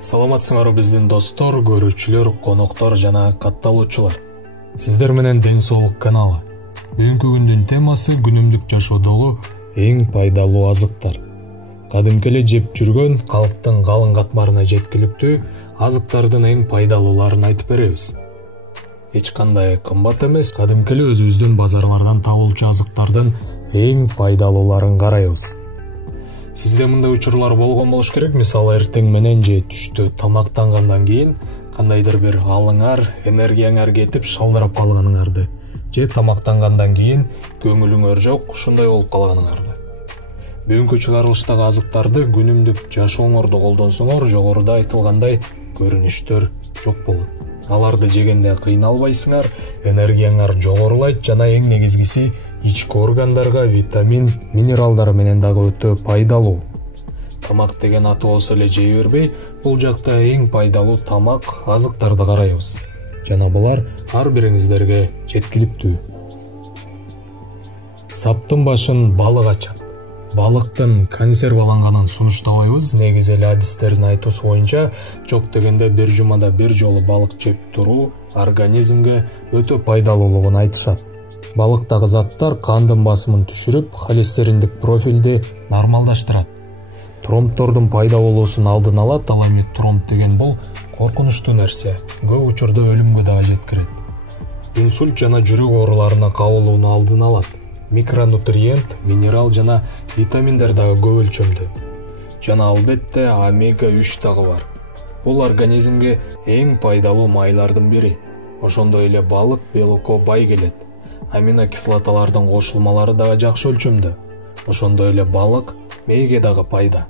Саламатсыңарбы биздин достор, көрүүчүлөр, коноктор жана катталуучулар. Сиздер менен Ден соолук каналы. Бүгүнкү күндүн темасы күнүмдүк жашоодогу эң пайдалуу азыктар. Кадимки эле жеп жүргөн калктын калың катмарына жеткиликтүү азыктардын эң пайдалууларын айтып беребиз. Эч кандай кымбат эмес, кадимки эле өзүбүздүн базарлардан табылчу азыктардын эң пайдалууларын карайбыз. Сизде мындай учурлар болгон болуш керек, мисалы эртең менен же түштө тамактангандан кийин кандайдыр бир алыңар, энергияңар кетип шалдырап калганыңарды, же тамактангандан кийин көңүлүңөр жок, ушундай болуп калганыңарды. Бүгүнкү чыгарылыштагы азыктарды күнүмдүк жашооңордо колдонсоңор, жогоруда айтылгандай көрүнүштөр жок болот. Аларды жегенде кыйналбайсыңар, энергияңар жогорулайт жана эң негизгиси ички органдарга витамин, минералдар менен дагы өтө пайдалуу. Тамак деген аты болсо эле жей бербей, бул жакта эң пайдалуу тамак, азыктарды карайбыз. Жана булар ар бириңиздерге жеткиликтүү. Саптын башын балык ачат. Балыктын консерваланганын сунуштабайбыз. Негизи эле адистердин айтуусу боюнча, жок дегенде бир жумада бир жолу балык жеп туруу организмге өтө пайдалуулугун айтышат. Балыктагы заттар кандын басымын түшүрүп, холестериндик профилди нормалдаштырат. Тромбтордун пайда болуусун алдын алат. Ал эми тромб деген бул коркунучтуу нерсе. Көп учурда өлүмгө дагы жеткирет. Инсульт жана жүрөк ооруларына кабылууну алдын алат. Микронутриент, минерал жана витаминдер дагы көп өлчөмдө. Жана албетте омега-3 дагы бар. Бул организмге эң пайдалуу майлардын бири. Ошондой эле балык белокко бай келет. Аминокислоталардын кошулмалары дагы жакшы өлчөмдө. Ошондой эле балык мээге дагы пайда.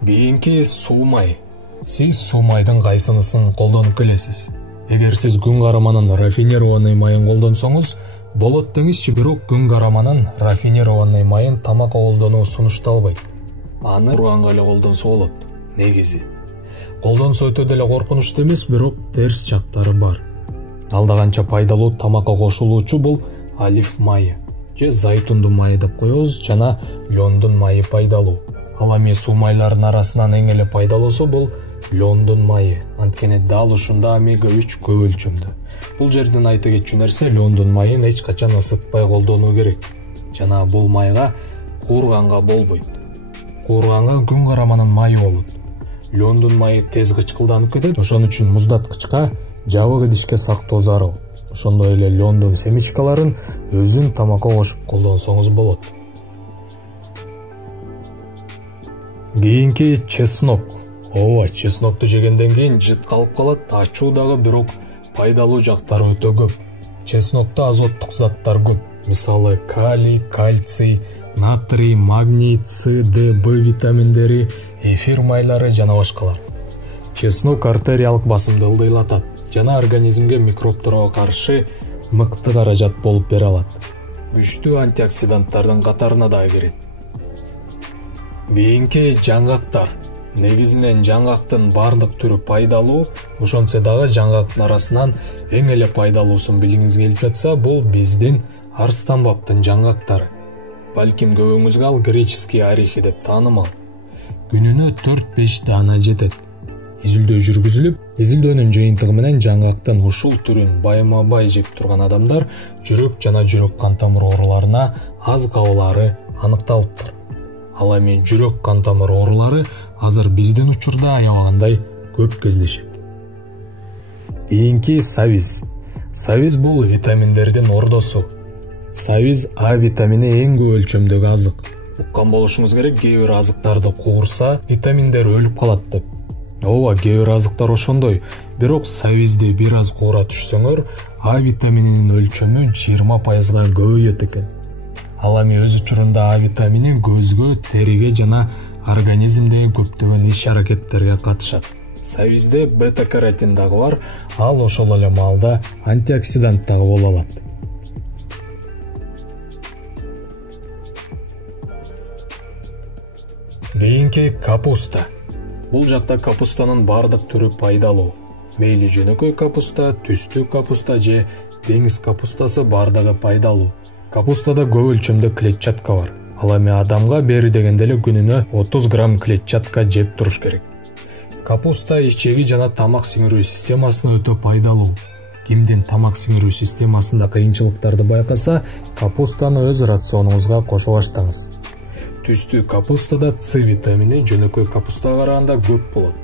Кийинки суу май. Сиз суу майдын кайсынысын колдонуп келесиз? Эгер сиз күн караманын рафинированный майын колдонсоңуз, болот деңизчи, бирок күн караманын рафинированный майын тамакка колдонуу сунушталбайт. Аны курганга эле колдонсо болот. Негизи колдонсо өтө деле коркунучтуу эмес, бирок терс жактары бар. Алда канча пайдалуу тамакка кошулуучу бул олив майы же зайтундун майы деп коебуз, жана лёндун майы пайдалуу. Ал эми суу майларынын арасынан эң эле пайдалуусу бул лёндун майы. Анткени дал ушунда омега-3 көп өлчөмдө. Бул жерден айта кетчү нерсе, лёндун майын эч качан ысытпай колдонуу керек. Жана бул майга куурганга болбойт. Куурганга күн караманын майы болот. Лёндун майы тез кычкылданып кетет, ошон үчүн муздаткычка жабык идишке сактоо зарыл. Ошондой эле лёндун семечкаларын өзүн тамакка кошуп колдонсоңуз болот. Кийинки чеснок. Ооба, чеснокту жегенден кийин жыт калып калат, ачуу дагы, бирок пайдалуу жактары өтө көп. Чеснокто азоттук заттар көп. Мисалы калий, кальций, натрий, магний, С, Д, Б витаминдери, эфир майлары жана башкалар. Чеснок артериялык басымды ылдыйлатат жана организмге микробторго каршы мыкты каражат болуп бере алат. Күчтүү антиоксиданттардын катарына дагы кирет. Кийинки жаңгактар. Негизинен жаңгактын бардык түрү пайдалуу, ошончо дагы жаңгактын арасынан эң эле пайдалуусун билгиңиз келип жатса, бул биздин арстан баптын жаңгактары. Балким көбүңүзгө ал греческий орехи деп таанымал. Күнүнө 4-5 дана жетет. Изилдөө жүргүзүлүп, изилдөөнүн жыйынтыгы менен жаңгактын ушул түрүн байма-бай жеп турган адамдар жүрөк жана жүрөк кан тамыр ооруларына аз кабылаары аныкталыптыр. Ал эми жүрөк кан тамыр оорулары азыр биздин учурда аябагандай көп кездешет. Кийинки сабиз. Сабиз бул витаминдердин ордосу. Сабиз А витамини эң көп өлчөмдөгү азык. Уккан болушуңуз керек, кээ бир азыктарды куурса, витаминдер өлүп калат деп. Ооба, кээ бир азыктар ошондой, бирок сабизди бир аз куура түшсөңөр, А витамининин өлчөмү 20%га көбөйөт экен. Ал эми өз учурунда А витамини көзгө, териге жана организмдеги көптөгөн иш-аракеттерге катышат. Сабизде бета-каротин дагы бар, ал ошол эле маалда антиоксидант дагы боло алат. Кийинки капуста. Бул жакта капустанын бардык түрү пайдалуу. Мейли жөнөкөй капуста, түстүү капуста же деңиз капустасы бардыгы пайдалуу. Капустада көп өлчөмдө клетчатка бар. Ал эми адамга бери дегенде эле күнүнө 30 грамм клетчатка жеп туруш керек. Капуста ичеги жана тамак сиңирүү системасына өтө пайдалуу. Кимдин тамак сиңирүү системасында кыйынчылыктарды байкаса, капустаны өз рационуңузга кошо баштаңыз. Түстүү капустада С витамини жөнөкөй капустага караганда көп болот.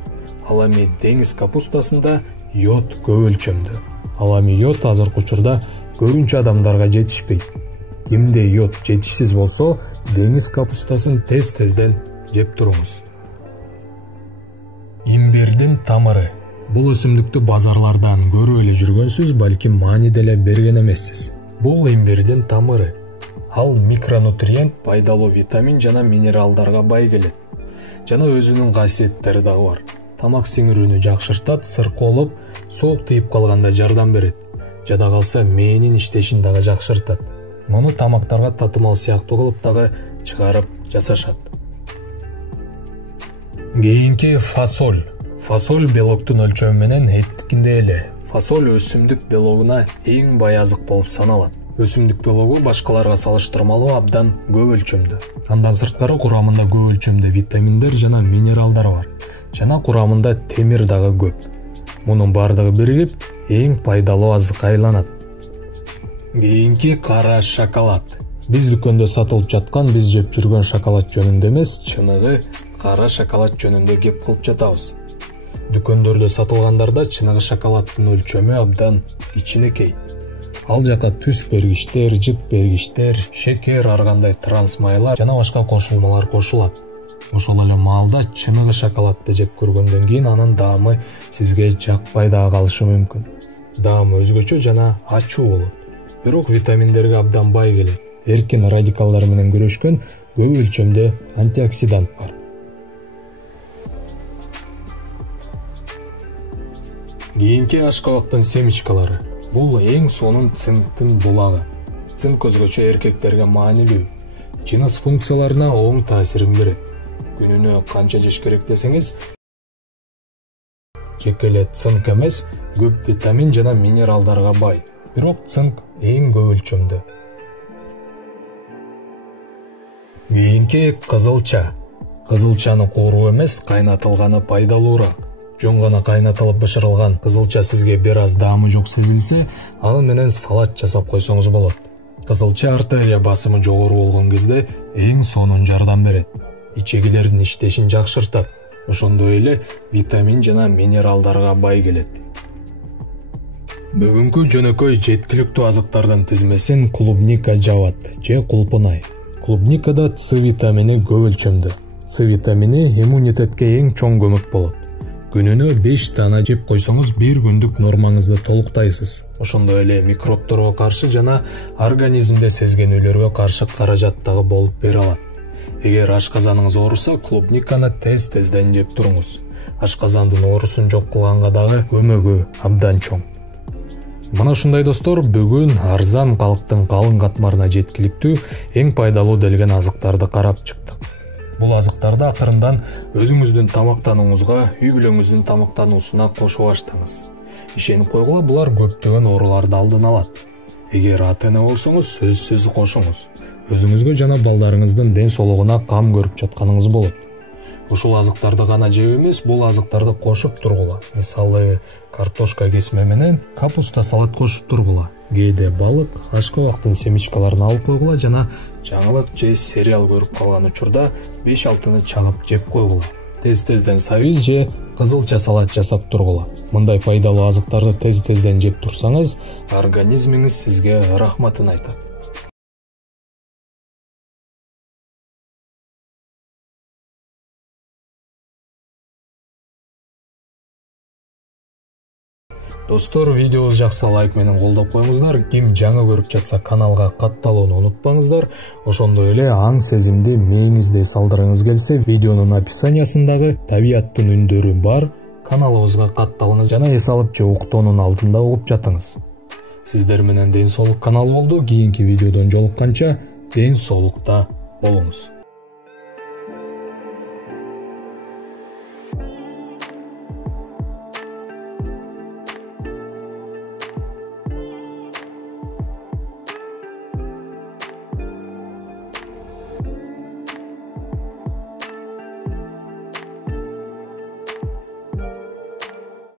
Ал эми деңиз капустасында йод көп өлчөмдө. Ал эми йод азыркы учурда көбүнчө адамдарга жетишпейт. Кимде йод жетишсиз болсо, деңиз капустасын тез-тезден жеп туруңуз. Имбирдин тамыры. Бул өсүмдүктү базарлардан көрүп эле жүргөнсүз, балким маани деле берген эмессиз. Бул имбирдин тамыры. Ал микронутриент, пайдалуу витамин жана минералдарга бай келет. Жана өзүнүн касиеттери дагы бар. Тамак сиңирүүнү жакшыртат, сыркоолоп, суук тийип калганда жардам берет. Жада калса мээнин иштешин дагы жакшыртат. Муну тамактарга татымал сыяктуу кылып дагы чыгарып жасашат. Кийинки фасоль. Фасоль белоктун өлчөмү менен эттикиндей эле. Фасоль өсүмдүк белогуна эң бай азык болуп саналат. Өсүмдүк белогу башкаларга салыштырмалуу абдан көп өлчөмдө. Андан сырткары курамында көп өлчөмдө витаминдер жана минералдар бар. Жана курамында темир дагы көп. Мунун бардыгы биригип эң пайдалуу азыкка айланат. Кийинки кара шоколад. Биз дүкөндө сатылып жаткан, биз жеп жүргөн шоколад жөнүндө эмес, чыныгы кара шоколад жөнүндө кеп кылып жатабыз. Дүкөндөрдө сатылгандарда чыныгы шоколаддын өлчөмү абдан кичинекей. Ал жака түс бергичтер, жыт бергичтер, шекер, ар кандай транс майлар жана башка кошулмалар кошулат. Ошол эле маалда чыныгы шоколадды жеп көргөндөн кийин анын даамы сизге жакпай дагы калышы мүмкүн. Даамы өзгөчө жана ачуу болот. Бирок витаминдерге абдан бай келет. Эркин радикалдар менен күрөшкөн көп өлчөмдө антиоксидант бар. Кийинки ашкабактын семечкалары. Бул эң сонун цинктин булагы. Цинк өзгөчө эркектерге маанилүү. Жыныс функцияларына оң таасирин берет. Күнүнө канча жеш керек десеңиз, жеке эле цинк эмес, көп витамин жана минералдарга бай. Бирок цинк эң көп өлчөмдө. Кийинки кызылча. Кызылчаны кууруу эмес, кайнатылганы пайдалуураак. Жөн гана кайнатылып бышырылган кызылча сизге бир аз даамы жок сезилсе, аны менен салат жасап койсоңуз болот. Кызылча артерия басымы жогору болгон кезде эң сонун жардам берет. Ичегилердин иштешин жакшыртат. Ошондой эле витамин жана минералдарга бай келет. Бүгүнкү жөнөкөй жеткиликтүү азыктардын тизмесин клубника жабат же кулпунай. Клубникада С витамини көп өлчөмдө. С витамини иммунитетке эң чоң көмөк болот. Күнүнө 5 дана жеп койсоңуз бир күндүк нормаңызды толуктайсыз. Ошондой эле микробторго каршы жана организмде сезгенүүлөргө каршы каражат дагы болуп бере алат. Эгер ашказаныңыз ооруса, клубниканы тез-тезден жеп туруңуз. Ашказандын оорусун жок кылганга дагы көмөгү абдан чоң. Мына ушундай достор, бүгүн арзан калктын калың катмарына жеткиликтүү эң пайдалуу делген азыктарды карап чыктык. Бул азыктарды акырындан өзүңүздүн тамактанууңузга, үй бүлөңүздүн тамактануусуна кошо баштаңыз. Ишенип койгула, булар көптөгөн ооруларды алдын алат. Эгер ата-эне болсоңуз, сөзсүз кошуңуз. Өзүңүзгө жана балдарыңыздын ден соолугуна кам көрүп жатканыңыз болот. Ушул азыктарды гана жеп эмес, бул азыктарды кошуп тургула. Мисалы, картошка кесме менен капуста салат кошуп тургула. Кээде балык, ашкабактын семечкаларын алып койгула жана жаңылык же сериал көрүп калган учурда 5-6 чагып жеп койгула. Тез-тезден сабиз же кызылча салат жасап тургула. Мындай пайдалуу азыктарды тез-тезден жеп турсаңыз, организмиңиз сизге рахматын айтат. Достор, видеобуз жакса лайк менен колдоп коюңуздар. Ким жаңы көрүп жатса, каналга катталууну унутпаңыздар. Ошондой эле аң сезимди мээңизде салдырыңыз келсе, видеонун описаниясындагы табияттын үндөрү бар каналыбызга катталыңыз жана эс алып же уктоонун алдында угуп жатыңыз. Сиздер менен Ден соолук каналы болду. Кийинки видеодон жолукканча ден соолукта болуңуз.